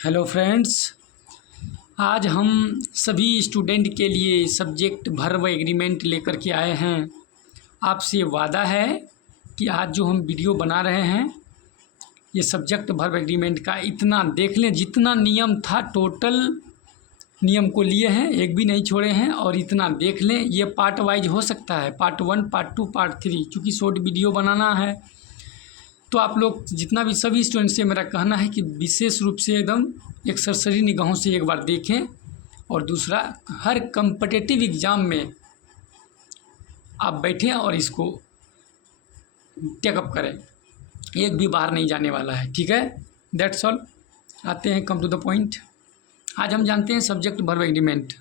Hello friends, आज हम सभी स्टूडेंट के लिए सब्जेक्ट वर्ब एग्रीमेंट लेकर के आए हैं। आपसे वादा है कि आज जो हम वीडियो बना रहे हैं ये सब्जेक्ट वर्ब एग्रीमेंट का इतना देख लें, जितना नियम था टोटल नियम को लिए हैं, एक भी नहीं छोड़े हैं, और इतना देख लें। ये पार्ट वाइज हो सकता है, पार्ट 1, पार्ट 2, पार्ट 3, चूँकि शॉर्ट वीडियो बनाना है। तो आप लोग जितना भी सभी स्टूडेंट से मेरा कहना है कि विशेष रूप से एकदम एक सरसरी निगाहों से एक बार देखें, और दूसरा हर कम्पिटिटिव एग्ज़ाम में आप बैठें और इसको टेकअप करें। एक भी बाहर नहीं जाने वाला है, ठीक है। That's all. आते हैं कम टू द पॉइंट। आज हम जानते हैं सब्जेक्ट वर्ब एग्रीमेंट।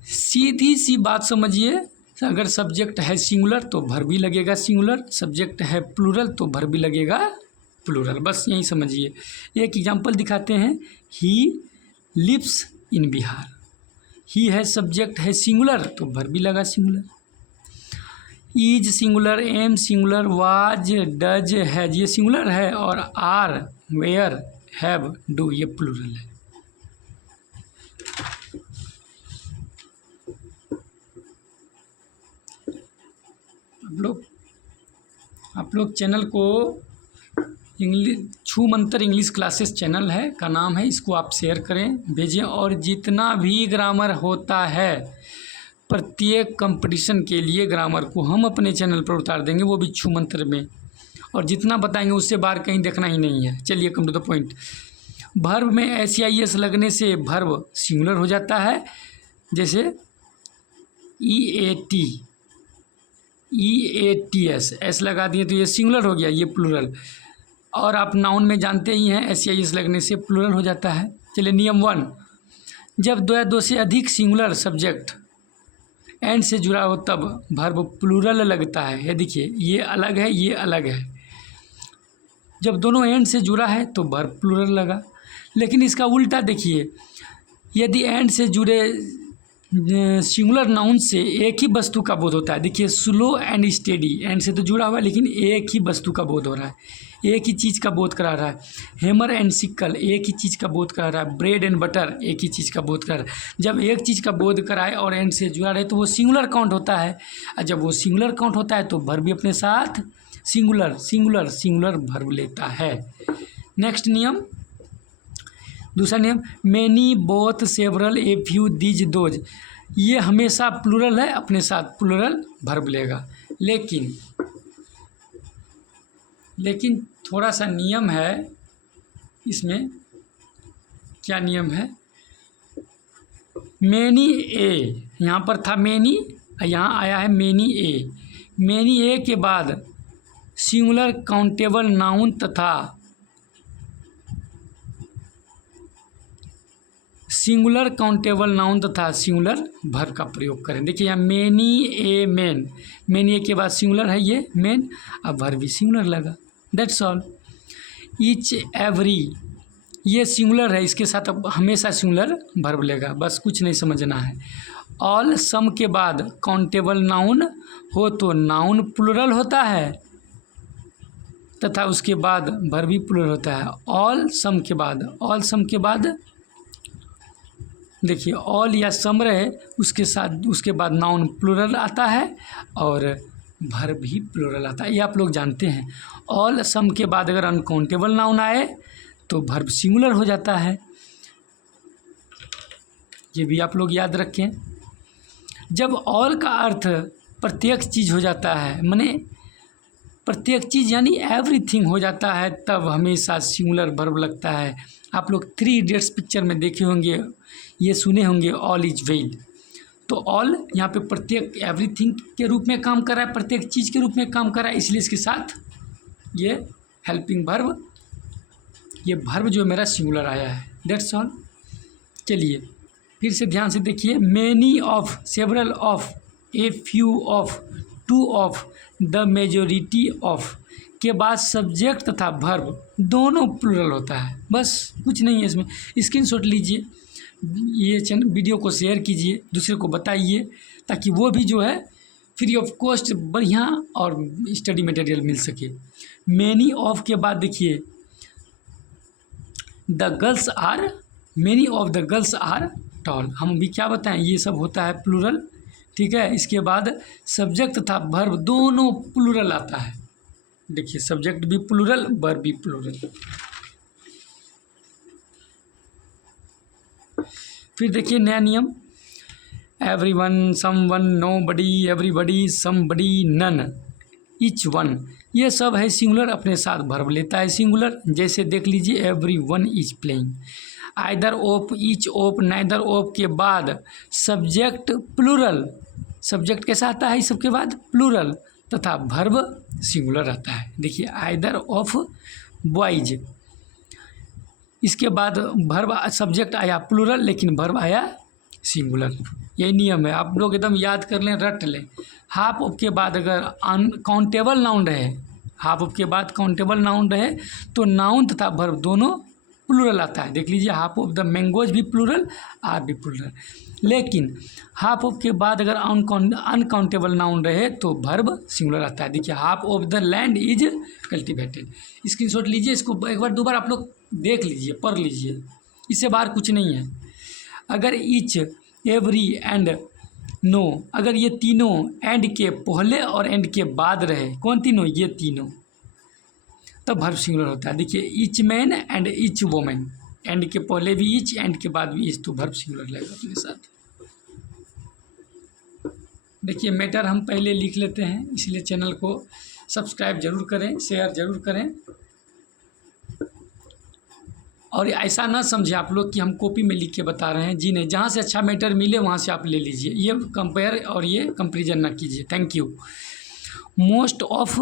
सीधी सी बात समझिए, अगर सब्जेक्ट है सिंगुलर तो वर्ब भी लगेगा सिंगुलर, सब्जेक्ट है प्लूरल तो वर्ब भी लगेगा प्लूरल, बस यही समझिए। एक एग्जांपल दिखाते हैं। He lives in Bihar. ही है सब्जेक्ट है सिंगुलर तो वर्ब भी लगा singular. Is singular, am singular, was, does, has ये सिंगुलर है, और आर, वेयर, हैव, डू ये प्लूरल है। आप लोग चैनल को छू मंतर इंग्लिश क्लासेस चैनल है का नाम है, इसको आप शेयर करें, भेजें। और जितना भी ग्रामर होता है प्रत्येक कंपटीशन के लिए ग्रामर को हम अपने चैनल पर उतार देंगे, वो भी छू मंतर में, और जितना बताएंगे उससे बाहर कहीं देखना ही नहीं है। चलिए come to the point. Verb में एस लगने से वर्ब सिंगुलर हो जाता है, जैसे EATS एस लगा दिए तो ये सिंगुलर हो गया, ये प्लूरल। और आप नाउन में जानते ही हैं SIS लगने से प्लूरल हो जाता है। चलिए नियम 1, जब दो या दो से अधिक सिंगुलर सब्जेक्ट एंड से जुड़ा हो तब वर्ब प्लूरल लगता है। ये देखिए, ये अलग है, ये अलग है। जब दोनों एंड से जुड़ा है तो वर्ब प्लूरल लगा। लेकिन इसका उल्टा देखिए, यदि एंड से जुड़े सिंगुलर नाउन से एक ही वस्तु का बोध होता है। देखिए, स्लो एंड स्टेडी, एंड से तो जुड़ा हुआ है लेकिन एक ही वस्तु का बोध हो रहा है, एक ही चीज़ का बोध करा रहा है। हैमर एंड सिक्कल, एक ही चीज़ का बोध करा रहा है। ब्रेड एंड बटर, एक ही चीज़ का बोध करा रहा है। जब एक चीज़ का बोध कराए और एंड से जुड़ा रहे तो वो सिंगुलर काउंट होता है, और जब वो सिंगुलर काउंट होता है तो वर्ब भी अपने साथ सिंगुलर सिंगुलर सिंगुलर वर्ब लेता है। नेक्स्ट नियम, दूसरा नियम, many, both, several, a few, these, those, ये हमेशा प्लूरल है, अपने साथ प्लूरल वर्ब लेगा। लेकिन थोड़ा सा नियम है इसमें। क्या नियम है? मैनी ए, यहाँ पर था मैनी, यहाँ आया है मैनी ए। मैनी ए के बाद सिंगुलर काउंटेबल नाउन तथा सिंगुलर काउंटेबल नाउन तथा सिंगुलर वर्ब का प्रयोग करें। देखिए यहाँ many a man, many a के बाद सिंगुलर है ये मैन, अब वर्ब भी सिंगुलर लगा। That's all. ईच, एवरी, ये सिंगुलर है, इसके साथ अब हमेशा सिंगुलर वर्ब लेगा, बस कुछ नहीं समझना है। ऑल, सम के बाद काउंटेबल नाउन हो तो नाउन प्लूरल होता है तथा उसके बाद वर्ब भी प्लूरल होता है। ऑल सम के बाद देखिए, ऑल या सम रहे उसके साथ उसके बाद नाउन प्लूरल आता है और वर्ब भी प्लूरल आता है, ये आप लोग जानते हैं। ऑल सम के बाद अगर अनकाउंटेबल नाउन आए तो वर्ब सिंगुलर हो जाता है, ये भी आप लोग याद रखें। जब ऑल का अर्थ प्रत्येक चीज़ हो जाता है, माने प्रत्येक चीज़ यानी एवरीथिंग हो जाता है, तब हमेशा सिंगुलर वर्ब लगता है। आप लोग 3 इडियट्स पिक्चर में देखे होंगे, ये सुने होंगे, ऑल इज वेल। तो ऑल यहाँ पे प्रत्येक एवरीथिंग के रूप में काम कर रहा है, प्रत्येक चीज़ के रूप में काम कर रहा है, इसलिए इसके साथ ये हेल्पिंग वर्ब, ये वर्ब जो मेरा सिंगुलर आया है। That's all. चलिए फिर से ध्यान से देखिए। Many of, several of, a few of, two of, the majority of के बाद सब्जेक्ट तथा वर्ब दोनों प्लूरल होता है, बस कुछ नहीं है इसमें। स्क्रीनशॉट लीजिए, ये चैनल वीडियो को शेयर कीजिए, दूसरे को बताइए, ताकि वो भी जो है फ्री ऑफ कॉस्ट बढ़िया और स्टडी मटेरियल मिल सके। मैनी ऑफ के बाद देखिए the girls are, many of the girls are tall. हम अभी क्या बताएं, ये सब होता है प्लूरल, ठीक है। इसके बाद सब्जेक्ट तथा वर्ब दोनों प्लूरल आता है। देखिए सब्जेक्ट भी प्लूरल, वर्ब भी प्लूरल। फिर देखिए नया नियम, everyone, someone, nobody, everybody, somebody, none, each one, ये सब है सिंगुलर, अपने साथ वर्ब लेता है सिंगुलर। जैसे देख लीजिए everyone is playing, either of, each of, neither of के बाद सब्जेक्ट प्लूरल, सब्जेक्ट कैसा आता है इस सब के बाद प्लूरल, तथा वर्ब सिंगुलर आता है। देखिए आइदर ऑफ बॉयज, इसके बाद वर्ब, सब्जेक्ट आया प्लूरल लेकिन वर्ब आया सिंगुलर। यही नियम है, आप लोग एकदम याद कर लें, रट लें। हाफ ऑफ के बाद अगर अनकाउंटेबल नाउन रहे, हाफ ऑफ के बाद काउंटेबल नाउन रहे तो नाउन तथा वर्ब दोनों प्लूरल आता है। देख लीजिए हाफ ऑफ द मैंगोज भी प्लूरल, आर भी प्लूरल। लेकिन हाफ ऑफ के बाद अगर अनकाउंटेबल नाउन रहे तो वर्ब सिंगुलर आता है। देखिए half of the land is cultivated. Screenshot लीजिए, इसको एक बार 2 बार आप लोग देख लीजिए, पढ़ लीजिए, इससे बाहर कुछ नहीं है। अगर ईच, एवरी एंड नो, अगर ये तीनों एंड के पहले और एंड के बाद रहे, कौन तीनों, ये तीनों, तब वर्ब सिंगुलर होता है। देखिए each man and each women, and के पहले भी ईच, एंड के बाद भी ईच, तो वर्ब सिंगुलर लगेगा अपने साथ। देखिए मैटर हम पहले लिख लेते हैं, इसलिए चैनल को सब्सक्राइब जरूर करें, शेयर जरूर करें। और ऐसा ना समझे आप लोग कि हम कॉपी में लिख के बता रहे हैं, जी नहीं, जहाँ से अच्छा मैटर मिले वहाँ से आप ले लीजिए, ये कंपेयर और ये कंपेरिजन ना कीजिए। Thank you. मोस्ट ऑफ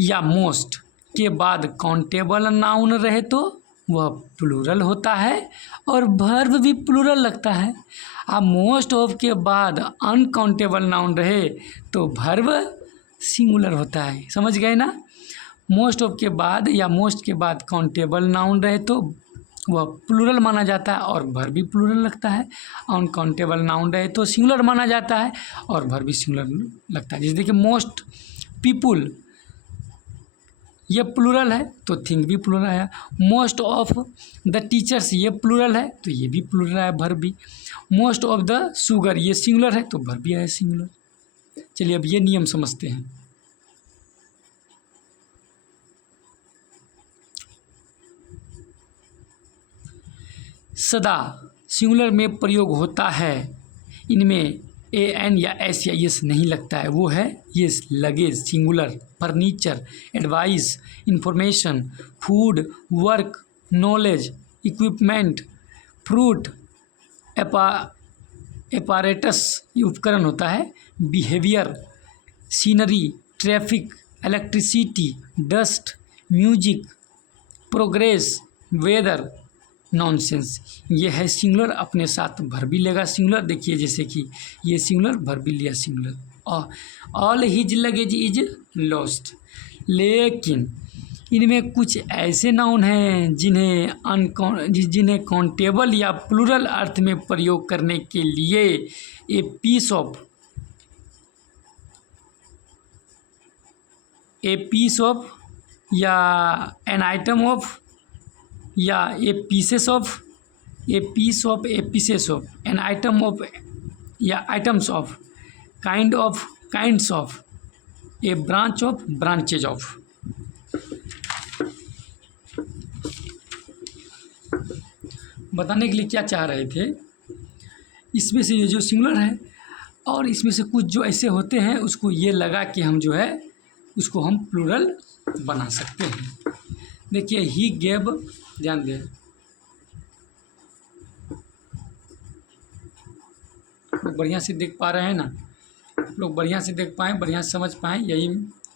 या मोस्ट के बाद काउंटेबल नाउन रहे तो वह प्लूरल होता है और वर्ब भी प्लूरल लगता है। अब मोस्ट ऑफ के बाद अनकाउंटेबल नाउन रहे तो वर्ब सिंगुलर होता है। समझ गए ना? मोस्ट ऑफ के बाद या मोस्ट के बाद काउंटेबल नाउन रहे तो वह प्लूरल माना जाता है और वर्ब भी प्लूरल लगता है। अनकाउंटेबल नाउन रहे तो सिंगुलर माना जाता है और वर्ब भी सिंगुलर लगता है। जैसे देखिए मोस्ट पीपुल, ये प्लूरल है तो थिंक भी प्लूरल है। मोस्ट ऑफ द टीचर्स, ये प्लूरल है तो ये भी प्लूरल है, वर्ब भी। मोस्ट ऑफ द शुगर, ये सिंगुलर है तो वर्ब भी है सिंगुलर। चलिए अब ये नियम समझते हैं। सदा सिंगुलर में प्रयोग होता है, इनमें ए एन या एस या यस नहीं लगता है, वो है yes, luggage singular, furniture, advice, information, food, work, knowledge, equipment, fruit, apparatus, ये उपकरण होता है, behaviour, scenery, traffic, electricity, dust, music, progress, weather, nonsense, ये है सिंगुलर, अपने साथ वर्ब भी लेगा सिंगुलर। देखिए जैसे कि ये सिंगुलर, वर्ब भी लिया singular. All his luggage is lost. लेकिन इनमें कुछ ऐसे नाउन हैं जिन्हें काउंटेबल या प्लूरल अर्थ में प्रयोग करने के लिए ए पीस ऑफ या एन आइटम ऑफ या a pieces of, a piece of, a pieces of, an item of या items of, kind of, kinds of, a branch of, branches of. बताने के लिए क्या चाह रहे थे, इसमें से ये जो सिंगुलर है और इसमें से कुछ जो ऐसे होते हैं उसको ये लगा कि हम जो है उसको हम प्लूरल बना सकते हैं। देखिए ही गेव, ध्यान दें, लोग बढ़िया से देख पा रहे हैं ना, लोग बढ़िया से देख पाएँ, बढ़िया से समझ पाएँ, यही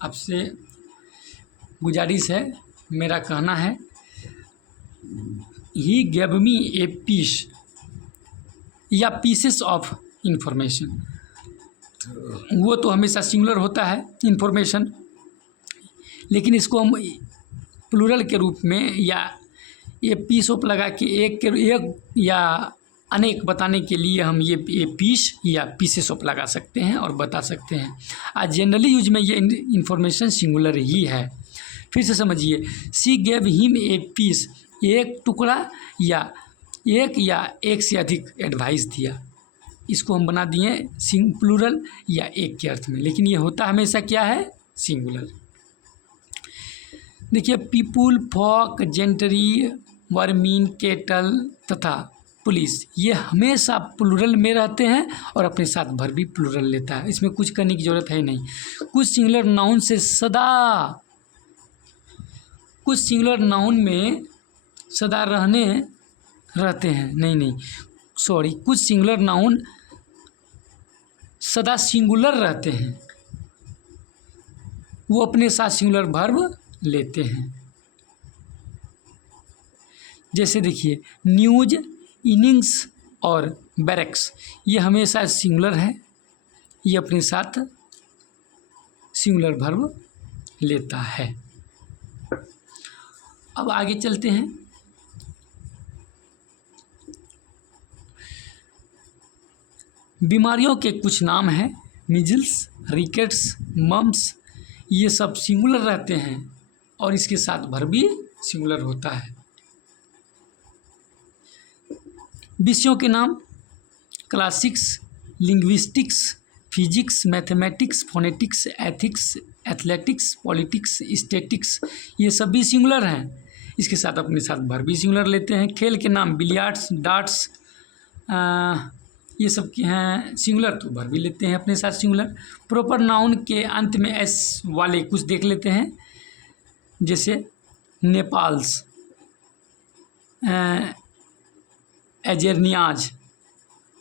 आपसे गुजारिश है, मेरा कहना है। He gave me a piece या पीसेस ऑफ इंफॉर्मेशन, वो तो हमेशा सिंगुलर होता है इंफॉर्मेशन, लेकिन इसको हम प्लूरल के रूप में या ये पीस ऑफ लगा के एक या अनेक बताने के लिए हम ये पीस या पीसेस ऑफ लगा सकते हैं और बता सकते हैं। आज जनरली यूज में ये इंफॉर्मेशन सिंगुलर ही है, फिर से समझिए, she gave him a piece, एक टुकड़ा या एक से अधिक एडवाइस दिया। इसको हम बना दिए प्लूरल या एक के अर्थ में, लेकिन ये होता हमेशा क्या है, सिंगुलर। देखिए, पीपुल, फॉक, जेंटरी, वर्मीन, केटल तथा पुलिस, ये हमेशा प्लूरल में रहते हैं और अपने साथ भर भी प्लूरल लेता है, इसमें कुछ करने की ज़रूरत है नहीं। कुछ सिंगुलर नाउन में सदा रहते हैं, कुछ सिंगुलर नाउन सदा सिंगुलर रहते हैं, वो अपने साथ सिंगुलर वर्ब लेते हैं। जैसे देखिए, न्यूज, इनिंग्स और बैरक्स, ये हमेशा सिंगुलर है, ये अपने साथ सिंगुलर वर्ब लेता है। अब आगे चलते हैं। बीमारियों के कुछ नाम हैं, मीजल्स, रिकेट्स, मम्स, ये सब सिंगुलर रहते हैं और इसके साथ वर्ब भी सिंगुलर होता है। विषयों के नाम, classics, linguistics, physics, mathematics, phonetics, ethics, athletics, politics, statics, ये सभी सिंगुलर हैं, इसके साथ अपने साथ वर्ब भी सिंगुलर लेते हैं। खेल के नाम, बिलियर्ड्स, डार्ट्स, ये सब के हैं सिंगुलर, तो वर्ब भी लेते हैं अपने साथ सिंगुलर। प्रॉपर नाउन के अंत में एस वाले कुछ देख लेते हैं, जैसे नेपाल्स, एजेरनियाज,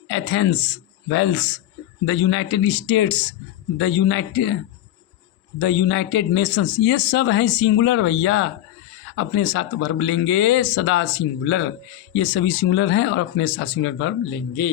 Athens, Wales, the United States, the United Nations, ये सब हैं सिंगुलर भैया, अपने साथ वर्ब लेंगे सदा सिंगुलर, ये सभी सिंगुलर हैं और अपने साथ सिंगुलर वर्ब लेंगे।